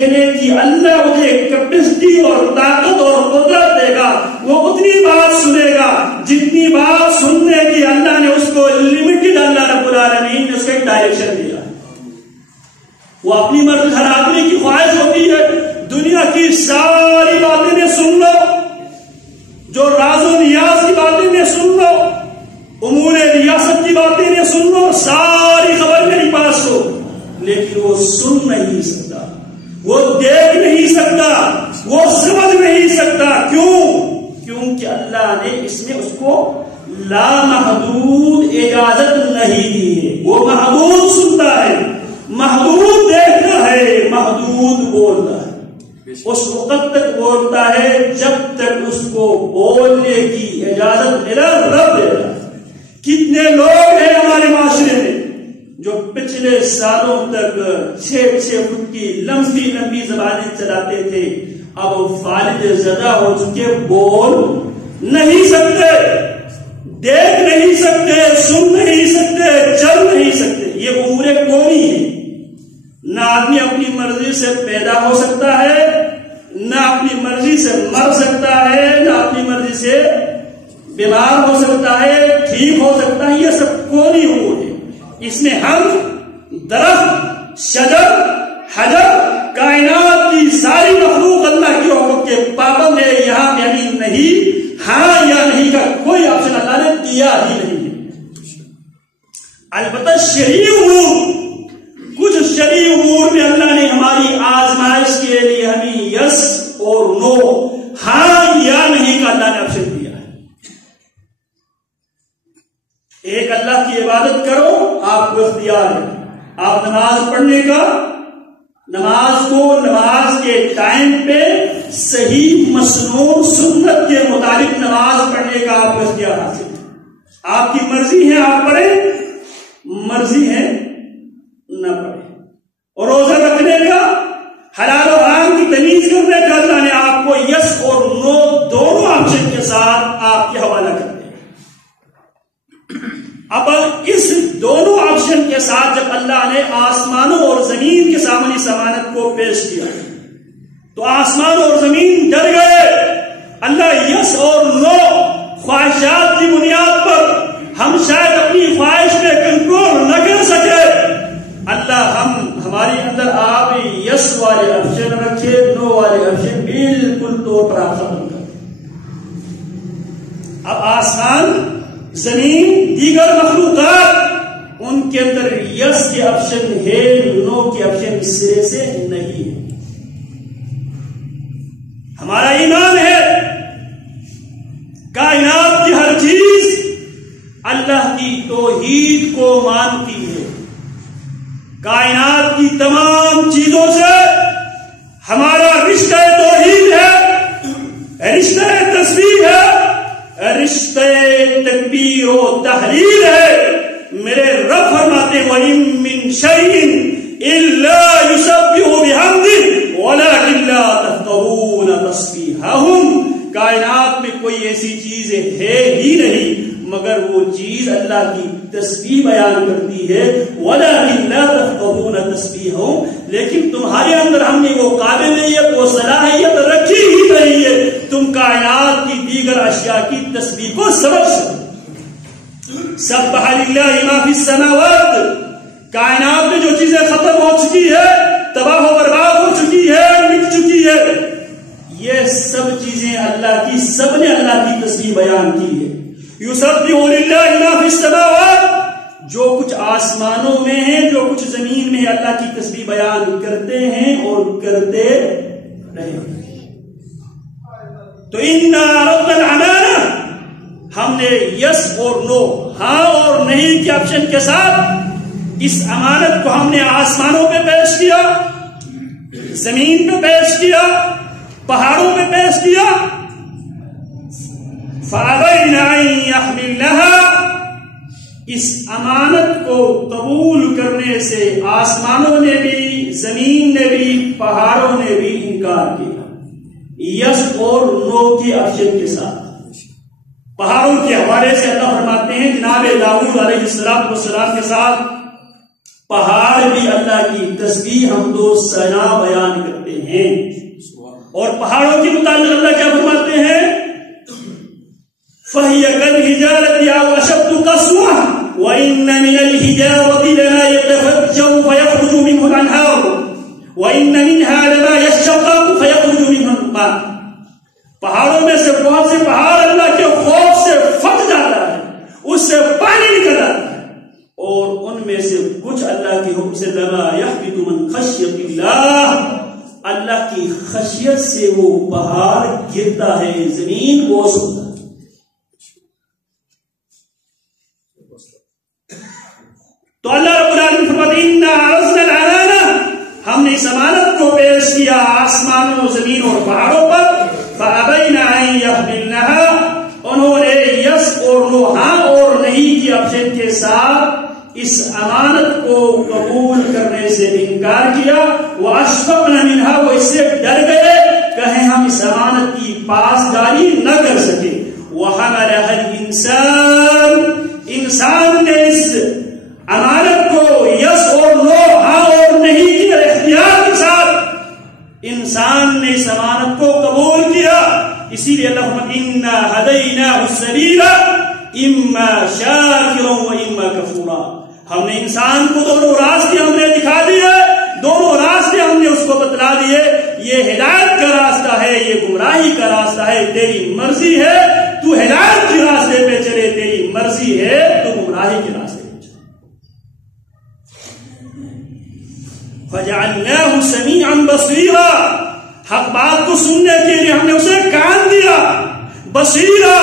کہ اللہ مجھے کیپیسٹی اور طاقت اور قدرت دے گا، وہ اتنی بات سنے گا جتنی بات سننے کی اللہ نے اس کو لمیٹڈ، اللہ رب العالمین نے اس کو ایک ڈائریکشن دیا۔ وہ اپنی مرضی، ہر آدمی کی خواہش ہوتی ہے دنیا کی ساری باتیں نے سن لو، جو راز و نیاز کی باتیں نے سن لو، امور ریاست کی باتیں نے سن لو، ساری خبر میرے پاس ہو، لیکن وہ سن نہیں سکتا، وہ دیکھ نہیں سکتا، وہ سمجھ نہیں سکتا۔ کیوں؟ کیونکہ اللہ نے اس میں اس کو لامحدود اجازت نہیں دی ہے۔ وہ محدود سنتا ہے، محدود دیکھتا ہے، محدود بولتا ہے۔ اس وقت تک بولتا ہے جب تک اس کو بولنے کی اجازت ملا، رب دے رہا ہے۔ کتنے لوگ ہیں ہمارے معاشرے میں جو پچھلے سالوں تک 6 فٹ کی لمبی لمبی زبانیں چلاتے تھے، اب فالج زدہ ہو چکے، بول نہیں سکتے، دیکھ نہیں سکتے، سن نہیں سکتے، چل نہیں سکتے۔ یہ امور کونی ہے۔ نہ آدمی اپنی مرضی سے پیدا ہو سکتا ہے، نہ اپنی مرضی سے مر سکتا ہے، نہ اپنی مرضی سے بیمار ہو سکتا ہے، ٹھیک ہو سکتا ہے۔ یہ سب کونی امور ہے۔ اس میں ہم، درخت، شجر، حجر، کائنات کی ساری مخلوق اللہ کے حکم کے پابند ہے۔ یہاں یعنی نہیں، ہاں یا نہیں کا کوئی آپشن اللہ نے دیا ہی نہیں ہے۔ البتہ شرعی امور، کچھ شرعی امور میں اللہ نے ہماری آزمائش کے لیے ہمیں یس اور نو، ہاں یا نہیں کا اللہ نے آپشن دیا ہے۔ ایک اللہ کی عبادت کرو، آپ کو اختیار ہے۔ آپ نماز پڑھنے کا، نماز کو نماز کے ٹائم پہ صحیح مسنون سنت کے مطابق نماز پڑھنے کا آپ کو اختیار حاصل ہے۔ آپ کی مرضی ہے آپ پڑھیں، مرضی ہے نہ پڑھیں۔ اور روزہ رکھنے کا، حلال و حرام کی تمیز کرنے کا اللہ نے آپ کو یس اور نو دونوں آپشن کے ساتھ آپ کے حوالہ کر دیا۔ اب اس دونوں آپشن کے ساتھ جب اللہ نے آسمانوں اور زمین کے سامنے سمانت کو پیش کیا تو آسمان اور زمین ڈر گئے۔ اللہ یس اور نو خواہشات کی بنیاد پر ہم شاید اپنی خواہش پہ کنٹرول نہ کر سکے، اللہ ہمارے اندر آپ یس والے آپشن رکھے، نو والے آپشن بالکل طور پر آپ ختم کر دیں۔ اب آسمان، زمین، دیگر مخلوقات، ان کے اندر یس کے آپشن ہے، نو کے آپشن سرے سے نہیں ہے۔ ہمارا ایمان ہے کائنات کی ہر چیز اللہ کی توحید کو مانتی ہے۔ کائنات کی تمام چیزوں سے ہمارا رشتہ توحید ہے، رشتہ تسبیح ہے، رشتہ تکبیر و تحلیل ہے۔ میرے رب فرماتے ہیں وَإِن مِّن شَيْءٍ إِلَّا يُسَبِّحُ بِحَمْدِهِ وَلَٰكِن لَّا تَفْقَهُونَ تَسْبِيحَهُمْ۔ کائنات میں کوئی ایسی چیز ہے ہی نہیں مگر وہ چیز اللہ کی تسبیح بیان کرتی ہے۔ وَلَٰكِن لَّا تَفْقَهُونَ تَسْبِيحَهُمْ، لیکن تمہارے اندر ہم نے وہ قابلیت، وہ صلاحیت رکھی ہی نہیں ہے تم کائنات کی دیگر اشیاء کی تسبیح کو سمجھ سکو۔ سبح للہ ما فی السماوات، کائنات میں جو چیزیں ختم ہو چکی ہے، تباہ و برباد ہو چکی ہے، مٹ چکی ہے، یہ سب چیزیں اللہ کی، سب نے اللہ کی تسبیح بیان کی ہے۔ یسبح للہ ما فی السماوات، جو کچھ آسمانوں میں ہے، جو کچھ زمین میں ہے، اللہ کی تسبیح بیان کرتے ہیں اور کرتے رہے۔ تو اِنَّا عَرَضْنَا الْأَمَانَةَ، ہم نے یس اور نو، ہاں اور نہیں کے آپشن کے ساتھ اس امانت کو ہم نے آسمانوں پہ پیش کیا، زمین پہ پیش کیا، پہاڑوں پہ پیش کیا۔ فَأَبَيْنَ أَن يَحْمِلْنَهَا، اس امانت کو قبول کرنے سے آسمانوں نے بھی، زمین نے بھی، پہاڑوں نے بھی انکار کیا، یس اور نو کے آپشن کے ساتھ۔ پہاڑوں کے حوالے سے اللہ فرماتے ہیں جناب داؤد علیہ السلام کے ساتھ پہاڑ بھی اللہ کی تسبیح حمد و ثنا بیان کرتے ہیں. اور پہاڑوں کے متعلق اللہ کیا فرماتے ہیں؟ فَهِيَ كَالْحِجَارَةِ أَوْ أَشَدُّ قَسْوَةً وَإِنَّ مِنَ الْحِجَارَةِ لَمَا يَتَفَجَّرُ فَيَخْرُجُ مِنْهُ الْأَنْهَارُ وَإِنَّ مِنْهَا لَمَا يَشَّقَّقُ فَيَخْرُجُ مِنْهُ الْمَاءُ. پہاڑوں میں سے بہت سے پہاڑ اللہ کے خوف سے پھٹ جاتا ہے، اس سے پانی نکل آتا ہے، اور ان میں سے کچھ اللہ کے حکم سے لما يَحْبِطُ مِنْ خَشْيَةِ اللَّهِ، اللہ کی خشیت سے وہ پہاڑ گرتا ہے، زمین بوس ہوتا ہے. تو اللہ رب العالمین فرماتے ہیں اِنَّا عَرَضْنَا الْأَمَانَةَ، ہم نے اس امانت کو پیش کیا آسمانوں، زمین اور پہاڑوں پر. فَأَبَيْنَ أَن يَحْمِلْنَهَا، انہوں نے یس اور نو، ہاں اور نہیں کی آپشن کے ساتھ اس امانت کو قبول کرنے سے انکار کیا. وَأَشْفَقْنَ مِنْهَا، وہ اس سے ڈر گئے کہیں ہم اس امانت کی پاسداری نہ کر سکے. وَحَمَلَهَا الْإِنسَانُ، انسان نے اس امانت کو یس اور نو، ہاں اور نہیں کی اختیار کے ساتھ انسان نے اس امانت کو قبول کیا. اسی لیے اللہ فرماتے ہیں اِنَّا هَدَيْنَاهُ السَّبِيلَ إِمَّا شَاكِرًا وَإِمَّا كَفُورًا. ہم نے انسان کو دونوں راستے ہم نے دکھا دیے، دونوں راستے ہم نے اس کو بتلا دیے. یہ ہدایت کا راستہ ہے، یہ گمراہی کا راستہ ہے. تیری مرضی ہے تو ہدایت کے راستے پہ چلے، تیری مرضی ہے تو گمراہی کے راستے. فَجَعَلْنَاهُ سَمِيعًا بَصِيرًا، حق بات کو سننے کے لیے ہم نے اسے کان دیا. بصیرا،